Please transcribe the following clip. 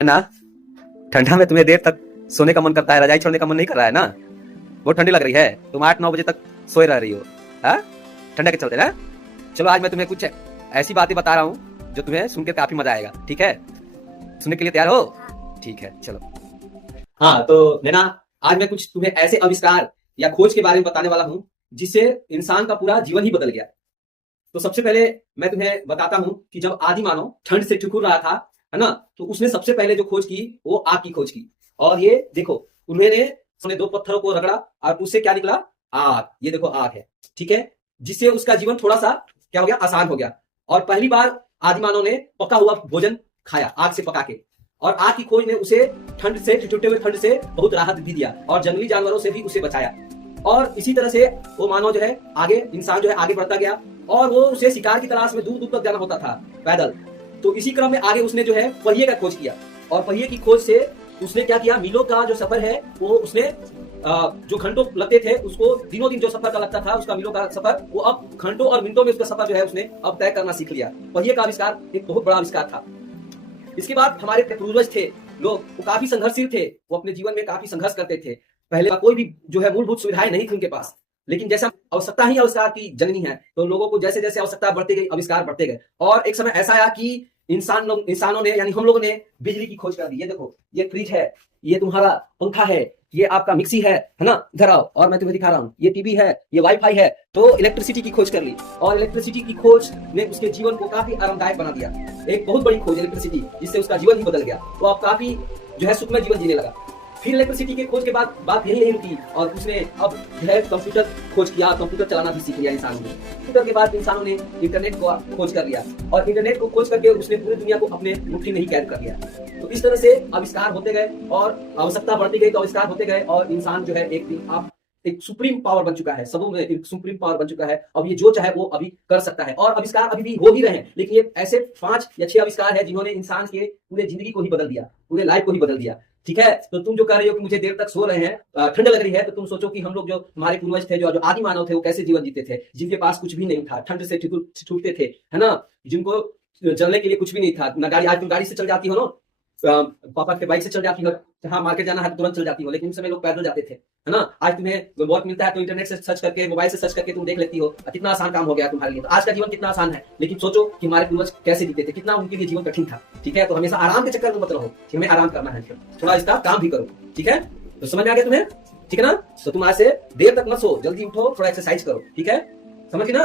है ना। ठंडा में तुम्हें देर तक सोने का मन करता है, रजाई छोड़ने का मन नहीं कर रहा है ना। बहुत ठंडी लग रही है, तुम 8-9 बजे तक सोए रह रही हो। हाँ, ठंडा के चलते ना। चलो आज मैं तुम्हें कुछ ऐसी बातें बता रहा हूँ जो तुम्हें सुनकर काफी मजा आएगा। ठीक है, सुनने के लिए तैयार हो? ठीक है, चलो। हाँ तो नैना, आज मैं कुछ तुम्हें ऐसे आविष्कार या खोज के बारे में बताने वाला हूँ जिससे इंसान का पूरा जीवन ही बदल गया। तो सबसे पहले मैं तुम्हें बताता हूँ कि जब आदि मानव ठंड से ठिठुर रहा था, है ना, तो उसने सबसे पहले जो खोज की वो आग की खोज की। और ये देखो, उन्होंने 2 पत्थरों को रगड़ा और उससे क्या निकला? आग। ये देखो आग है, ठीक है, जिससे उसका जीवन थोड़ा सा क्या हो गया? आसान हो गया। और पहली बार आदि मानव ने पका हुआ भोजन खाया आग से पका के। और आग की खोज ने उसे ठंड से, ठिठुरते हुए ठंड से बहुत राहत भी दिया और जंगली जानवरों से भी उसे बचाया। और इसी तरह से वो मानव जो है आगे, इंसान जो है आगे बढ़ता गया और वो उसे शिकार की तलाश में दूर दूर तक जाना होता था पैदल। तो इसी क्रम में आगे उसने जो है पहिए का खोज किया। और पहिए की खोज से उसने क्या किया? मीलों का जो सफर है वो उसने जो घंटों लगते थे उसको दिनों दिन जो सफर का लगता था उसका मीलों का सफर, वो अब घंटों और मिनटों में उसका सफर जो है उसने अब तय करना सीख लिया। पहिए का आविष्कार एक बहुत बड़ा आविष्कार था। इसके बाद हमारे पूर्वज थे लोग, वो काफी संघर्षशील थे, वो अपने जीवन में काफी संघर्ष करते थे। पहले कोई भी जो है मूलभूत सुविधाएं नहीं थी उनके पास, लेकिन जैसा आवश्यकता ही आविष्कार की जननी है, तो लोगों को जैसे जैसे आवश्यकता बढ़ती गई आविष्कार बढ़ते गए। और एक समय ऐसा आया कि इंसानों ने यानी हम लोगों ने बिजली की खोज कर दी। ये देखो, ये फ्रिज है, ये तुम्हारा पंखा है, ये आपका मिक्सी है ना, इधर आओ और मैं तुम्हें दिखा रहा हूँ, ये टीवी है, ये वाईफाई है। तो इलेक्ट्रिसिटी की खोज कर ली और इलेक्ट्रिसिटी की खोज ने उसके जीवन को काफी आरामदायक बना दिया। एक बहुत बड़ी खोज इलेक्ट्रिसिटी, जिससे उसका जीवन ही बदल गया। तो अब काफी जो है सुखमय जीवन जीने लगा। फिर इलेक्ट्रिसिटी की खोज के बाद बात यही नहीं रुकी और उसने अब जो है कंप्यूटर खोज किया, कंप्यूटर चलाना भी सीख लिया इंसानों ने। कंप्यूटर के बाद इंसानों ने इंटरनेट को खोज कर लिया और इंटरनेट को खोज करके उसने पूरी दुनिया को अपने मुट्ठी में ही कैद कर लिया। तो इस तरह से आविष्कार होते गए और आवश्यकता बढ़ती गई तो आविष्कार होते गए और इंसान जो है एक दिन आप एक सुप्रीम पावर बन चुका है, सबों में एक सुप्रीम पावर बन चुका है। अब ये जो चाहे वो अभी कर सकता है और आविष्कार अभी भी हो ही रहे हैं। लेकिन ये ऐसे 5 या 6 आविष्कार है जिन्होंने इंसान के पूरे जिंदगी को ही बदल दिया, पूरे लाइफ को ही बदल दिया। ठीक है, तो तुम जो कह रही हो कि मुझे देर तक सो रहे हैं, ठंड लग रही है, तो तुम सोचो कि हम लोग जो हमारे पूर्वज थे, जो आदि मानव थे, वो कैसे जीवन जीते थे, जिनके पास कुछ भी नहीं था, ठंड से ठिठुरते थे, है ना, जिनको चलने के लिए कुछ भी नहीं था ना गाड़ी। आज तुम गाड़ी से चल जाती हो ना, पापा के बाइक से चल जाती हो, जहाँ मार्केट जाना है तो तुरंत चल जाती हो, लेकिन उस समय लोग पैदल जाते थे, है ना। आज तुम्हें बहुत मिलता है तो इंटरनेट से सर्च करके, मोबाइल से सर्च करके तुम देख लेती हो, कितना आसान काम हो गया तुम्हारे लिए। तो आज का जीवन कितना आसान है, लेकिन सोचो कि हमारे पूर्वज कैसे जीते थे, कितना उनके लिए जीवन कठिन था। ठीक है, तो हमेशा आराम के चक्कर में मत रहो कि हमें आराम करना है, थोड़ा इसका काम भी करो। ठीक है, तो समझ में आ गया तुम्हें? ठीक है ना। तो तुम आज से देर तक मत सो, जल्दी उठो, थोड़ा एक्सरसाइज करो। ठीक है, समझ गए ना।